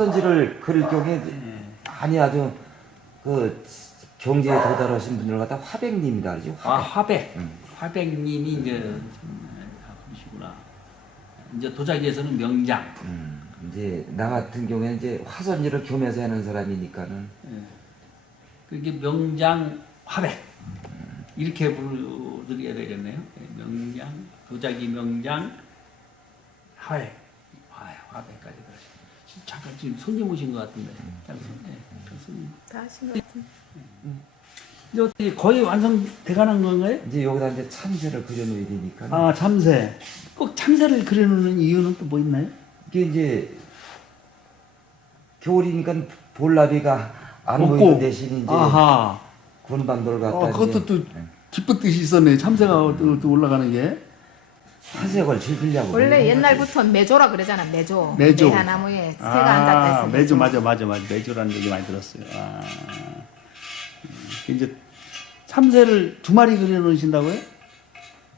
선지를 그릴 경우에 예. 많이 아주 그 경제에 도달하신 분들 갖다 화백님이다 그러지. 아 화백. 음. 화백님이 이제 아, 그러시구나. 이제 도자기에서는 명장. 음, 이제 나 같은 경우에는 이제 화선지를 교면서 하는 사람이니까는 예. 그게 명장 화백 이렇게 부르드려야 되겠네요. 예, 명장 도자기 명장 화백 아 화백까지. 잠깐 지금 손님 오신 것 같은데. 잠깐 손- 예, 잠깐 손님. 다 하신 것 같은. 이제 어떻게 거의 완성돼가는 건가요? 이제 여기다 이제 참새를 그려놓어야 되니까 아 참새. 꼭 참새를 그려놓는 이유는 또 뭐 있나요? 이게 이제 겨울이니까 볼나비가 안 없고. 보이는 대신 이제 아하. 군방도를 갖다 어, 그것도 이제 또 기쁜 뜻이 있었네. 참새가 또, 또 올라가는 게. 화색을 즐기려고 원래 그러는 옛날부터 매조라 그러잖아 매조. 매조. 매화나무에 새가 앉았다 있어. 매주 맞아 맞아 맞아 매주라는 얘기 많이 들었어요. 아. 음, 이제 참새를 두 마리 그려 놓으신다고요? 거지.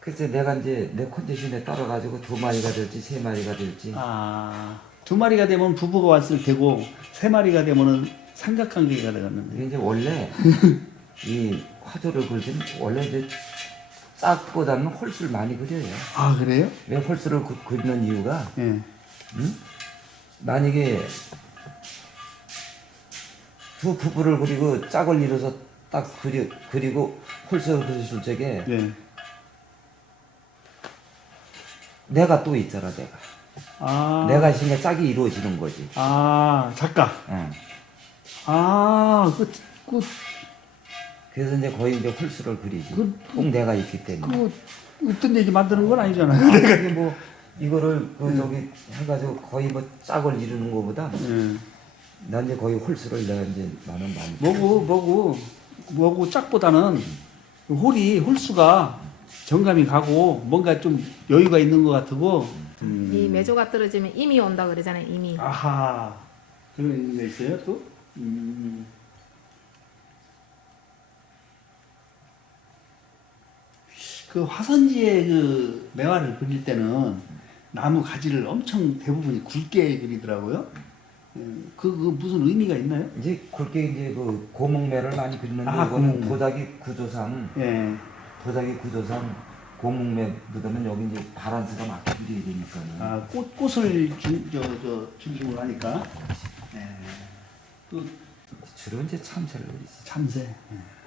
그래서 내가 이제 내 컨디션에 따라 가지고 두 마리가 될지 세 마리가 될지 아. 두 마리가 되면 부부가 왔을 테고 세 마리가 되면은 삼각관계가 되겠는데. 이게 이제 원래 이 화조를 그릴 때는 원래 이제 짝보다는 홀수를 많이 그려요. 아 그래요? 왜 홀수를 그, 그리는 이유가 예. 응? 만약에 두 부부를 그리고 짝을 이뤄서 딱 그리, 그리고 홀수를 그렸을 적에 예. 내가 또 있잖아 내가 아. 내가 있으니까 짝이 이루어지는 거지 아 작가. 응. 아 그. 그 그래서 이제 거의 이제 홀수를 그리지 그- 꼭 내가 있기 때문에 그 어떤 얘기 만드는 건 아니잖아요. 아, 이게 뭐 이거를 그 저기 해가지고 거의 뭐 짝을 이루는 것보다 예. 난 이제 거의 홀수를 내가 이제 나는 많이 뭐고 뭐고 뭐고 짝보다는 홀이 홀수가 정감이 가고 뭔가 좀 여유가 있는 것 같고. 음. 이 매조가 떨어지면 임이 온다 그러잖아요 임이. 아하 그런 의미가 있어요 또. 음. 그 화선지에 그 매화를 그릴 때는 나무 가지를 엄청 대부분이 굵게 그리더라고요. 음, 그, 그 무슨 의미가 있나요? 이제 그렇게 이제 그 고목매를 많이 그리는데 아, 이거는 고목매. 도자기 구조상 예. 도자기 구조상 고목매 묻으면 여기 이제 바란스가 맞게 그려야 되니까 아, 꽃, 꽃을 중, 저, 저, 중심으로 하니까. 예. 또 주로 이제 참새를 그리지 참새. 예.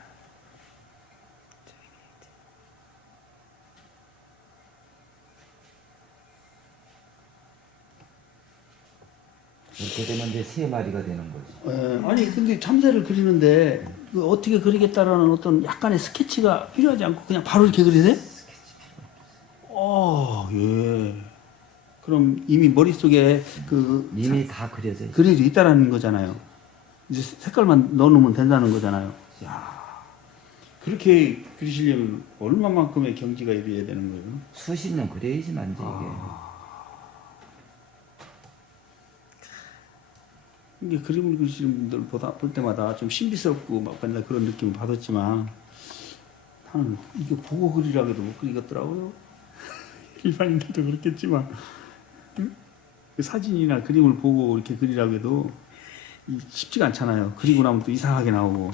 이렇게 되면 이제 세 마리가 되는 거지 예, 아니 근데 참새를 그리는데 그 어떻게 그리겠다라는 어떤 약간의 스케치가 필요하지 않고 그냥 바로 이렇게 그리네? 어, 예. 그럼 이미 머릿속에 그 이미 다 그려져 있어 그려져 있다라는 거잖아요. 이제 색깔만 넣어놓으면 된다는 거잖아요. 야 그렇게 그리시려면 얼마만큼의 경지가 이루어야 되는 거예요? 수십 년 그려야지만 이제 이게 그림을 그리시는 분들 보다 볼 때마다 좀 신비스럽고 막 맨날 그런 느낌을 받았지만 나는 이게 보고 그리라고 해도 못 그리겠더라고요. 일반인들도 그렇겠지만 응? 그 사진이나 그림을 보고 이렇게 그리라고 해도 이 쉽지가 않잖아요. 그리고 나면 또 이상하게 나오고.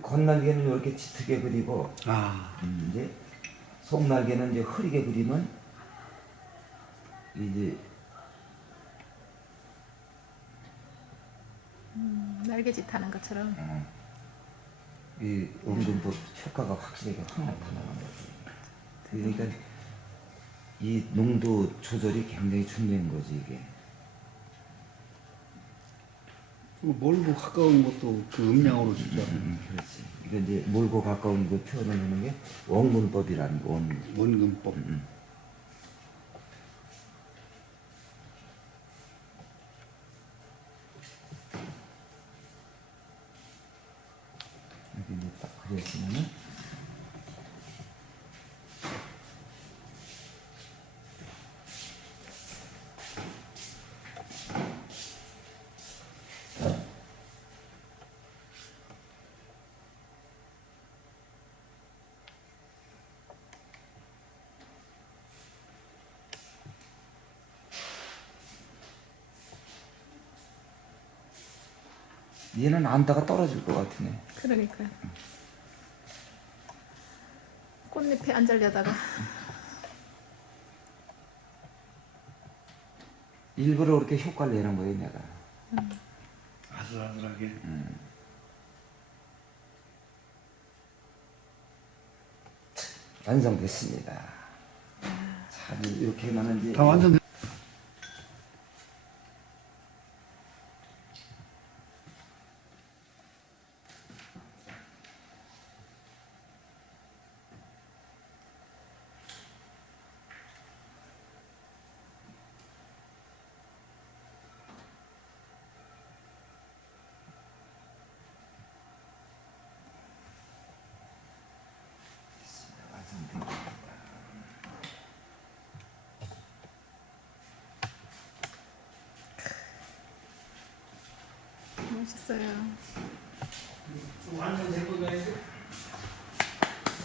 그 건날개는 이렇게 짙게 그리고 아, 음, 이제 속날개는 이제 흐리게 그리면 이제 음, 날개짓 하는 것처럼. 이 은근법 효과가 확실하게 확 나타나는 거지. 그러니까 이 농도 조절이 굉장히 중요한 거지 이게. 뭐 멀고 가까운 것도 그 음량으로 진짜 음, 그렇지. 이게 이제 멀고 가까운 그 표현을 하는 게 원문법이라는 거. 원. 원근법. 음. 여기 이제 딱 그렸으면은 얘는 안다가 떨어질 것 같으네. 그러니까요. 꽃잎에 앉으려다가 일부러 그렇게 효과를 내는 거예요, 내가. 아슬아슬하게. 완성됐습니다. 참 이렇게 이제 다 완성. 완성된 겁니다. 멋있어요.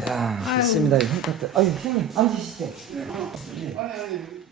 자, 아유. 됐습니다. 형 같은. 아유, 형님 앉으시죠. 아니 아니